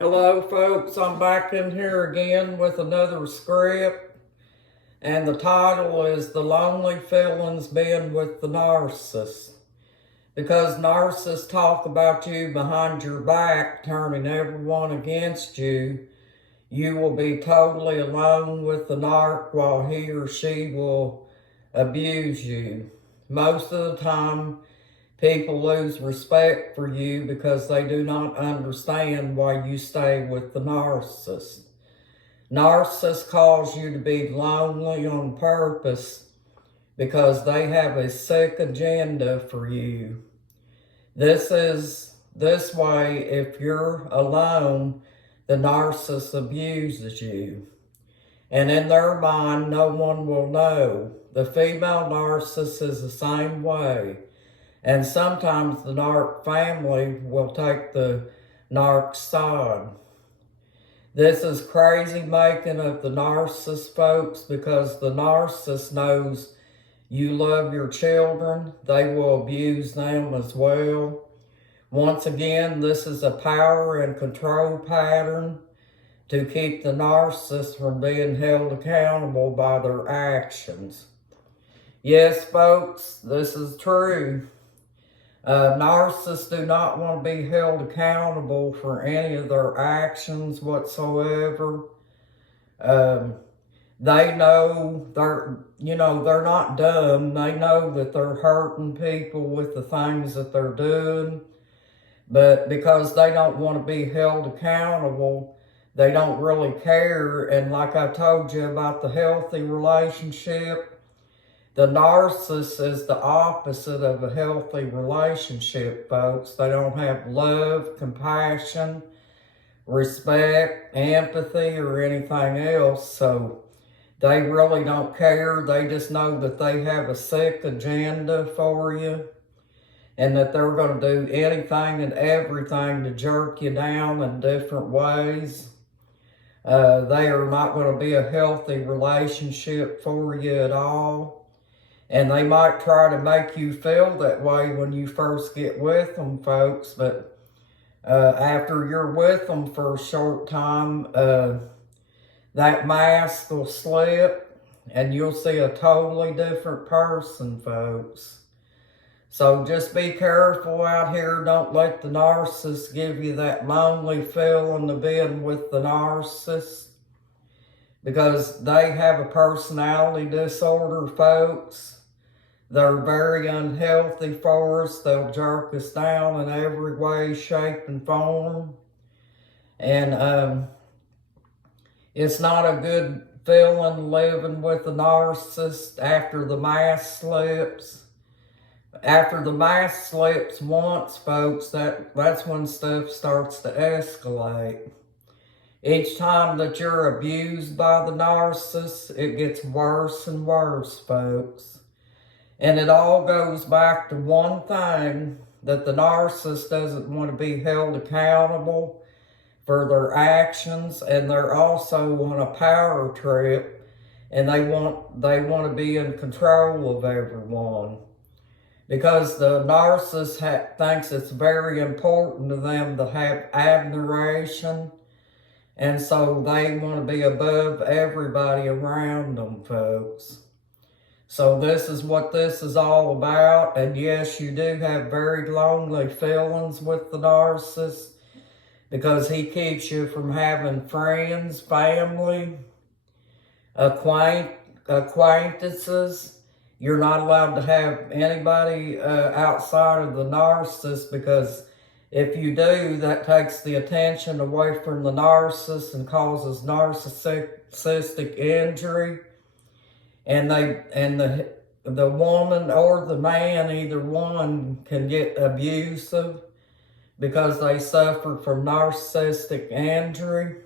Hello folks, I'm back in here again with another script, and the title is The Lonely Feelings Being with the Narcissist. Because narcissists talk about you behind your back, turning everyone against you, you will be totally alone with the narc while he or she will abuse you. Most of the time, people lose respect for you because they do not understand why you stay with the narcissist. Narcissists cause you to be lonely on purpose because they have a sick agenda for you. This way, if you're alone, the narcissist abuses you. And in their mind, no one will know. The female narcissist is the same way. And sometimes the narc family will take the narc's side. This is crazy making of the narcissist, folks, because the narcissist knows you love your children. They will abuse them as well. Once again, this is a power and control pattern to keep the narcissist from being held accountable by their actions. Yes, folks, this is true. Narcissists do not want to be held accountable for any of their actions whatsoever. They know they're not dumb. They know that they're hurting people with the things that they're doing. But because they don't want to be held accountable, they don't really care. And like I told you about the healthy relationship, the narcissist is the opposite of a healthy relationship, folks. They don't have love, compassion, respect, empathy, or anything else. So they really don't care. They just know that they have a sick agenda for you and that they're going to do anything and everything to jerk you down in different ways. They are not going to be a healthy relationship for you at all. And they might try to make you feel that way when you first get with them, folks. But after you're with them for a short time, that mask will slip and you'll see a totally different person, folks. So just be careful out here. Don't let the narcissist give you that lonely feeling of being with the narcissist, because they have a personality disorder, folks. They're very unhealthy for us. They'll jerk us down in every way, shape, and form. And it's not a good feeling living with a narcissist after the mask slips. After the mask slips once, folks, that's when stuff starts to escalate. Each time that you're abused by the narcissist, it gets worse and worse, folks. And it all goes back to one thing, that the narcissist doesn't want to be held accountable for their actions, and they're also on a power trip, and they want to be in control of everyone. Because the narcissist thinks it's very important to them to have admiration, and so they want to be above everybody around them, folks. So this is what this is all about. And yes, you do have very lonely feelings with the narcissist, because he keeps you from having friends, family, acquaintances. You're not allowed to have anybody outside of the narcissist, because if you do, that takes the attention away from the narcissist and causes narcissistic injury. And the woman or the man, either one, can get abusive because they suffer from narcissistic injury.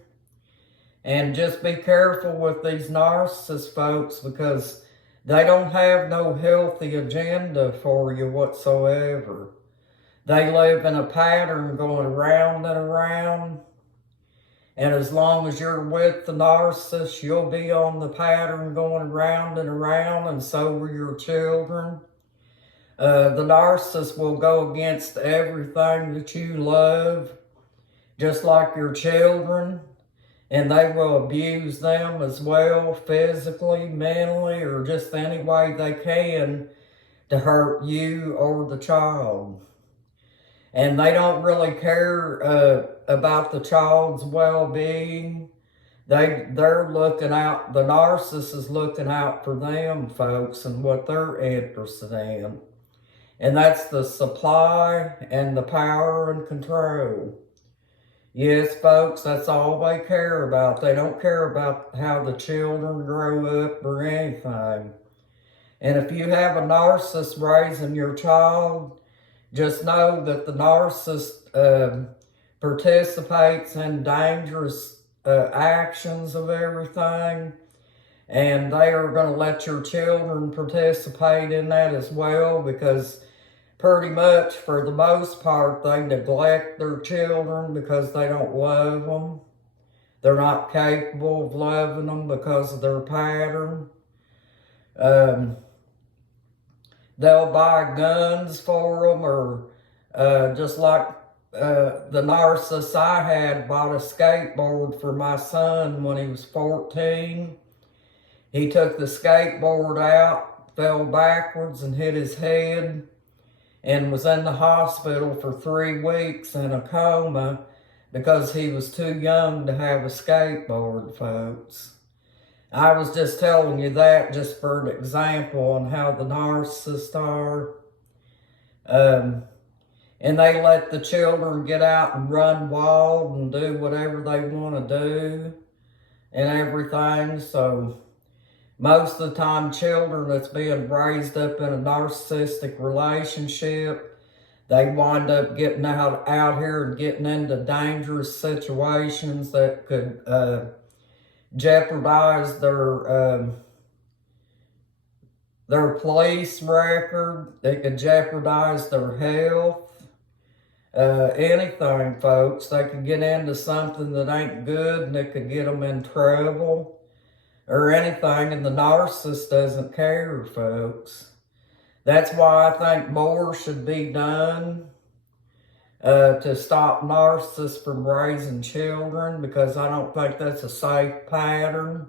And just be careful with these narcissists, folks, because they don't have no healthy agenda for you whatsoever. They live in a pattern going around and around. And as long as you're with the narcissist, you'll be on the pattern going around, and so will your children. The narcissist will go against everything that you love just like your children, and they will abuse them as well, physically, mentally, or just any way they can to hurt you or the child. And they don't really care about the child's well-being. They're looking out, the narcissist is looking out for them, folks, and what they're interested in. And that's the supply and the power and control. Yes, folks, that's all they care about. They don't care about how the children grow up or anything. And if you have a narcissist raising your child, just know that the narcissist participates in dangerous actions of everything, and they are going to let your children participate in that as well, because pretty much for the most part they neglect their children because they don't love them. They're not capable of loving them because of their pattern. They'll buy guns for them, or just like the narcissist I had bought a skateboard for my son when he was 14. He took the skateboard out, fell backwards and hit his head, and was in the hospital for 3 weeks in a coma because he was too young to have a skateboard, folks. I was just telling you that just for an example on how the narcissists are. And they let the children get out and run wild and do whatever they want to do and everything. So most of the time, children that's being raised up in a narcissistic relationship, they wind up getting out here and getting into dangerous situations that could jeopardize their police record. They could jeopardize their health. Anything, folks. They could get into something that ain't good and it could get them in trouble or anything, and the narcissist doesn't care, folks. That's why I think more should be done to stop narcissists from raising children, because I don't think that's a safe pattern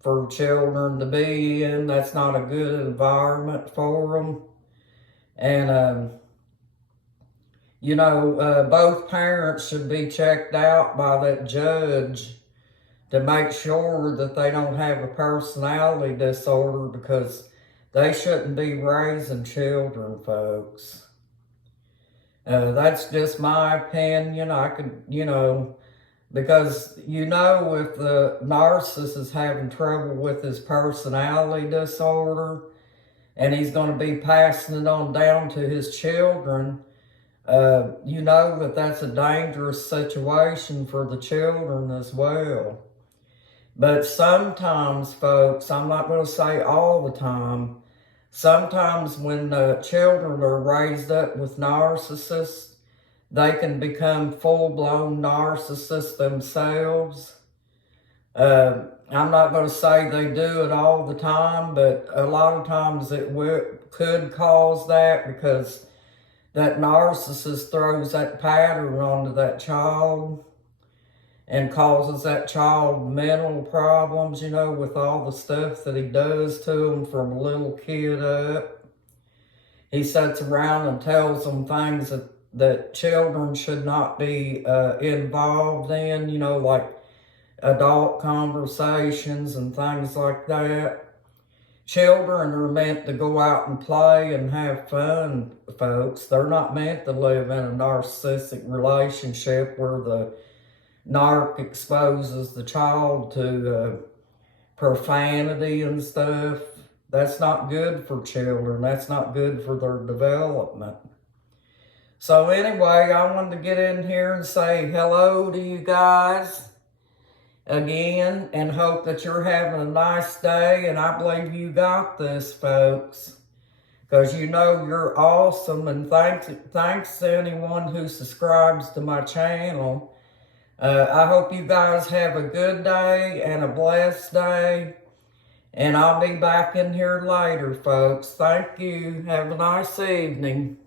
for children to be in. That's not a good environment for them. And, you know, both parents should be checked out by that judge to make sure that they don't have a personality disorder, because they shouldn't be raising children, folks. That's just my opinion. I could, you know, because, you know, if the narcissist is having trouble with his personality disorder and he's going to be passing it on down to his children, you know that that's a dangerous situation for the children as well. But sometimes, folks, I'm not going to say all the time, sometimes when children are raised up with narcissists, they can become full-blown narcissists themselves. I'm not going to say they do it all the time, but a lot of times it could cause that, because that narcissist throws that pattern onto that child and causes that child mental problems, you know, with all the stuff that he does to them from a little kid up. He sits around and tells them things that children should not be involved in, you know, like adult conversations and things like that. Children are meant to go out and play and have fun, folks. They're not meant to live in a narcissistic relationship where the narc exposes the child to profanity and stuff. That's not good for children. That's not good for their development. So anyway, I wanted to get in here and say hello to you guys again, and hope that you're having a nice day. And I believe you got this, folks, because you know you're awesome. And thanks to anyone who subscribes to my channel. I hope you guys have a good day and a blessed day. And I'll be back in here later, folks. Thank you. Have a nice evening.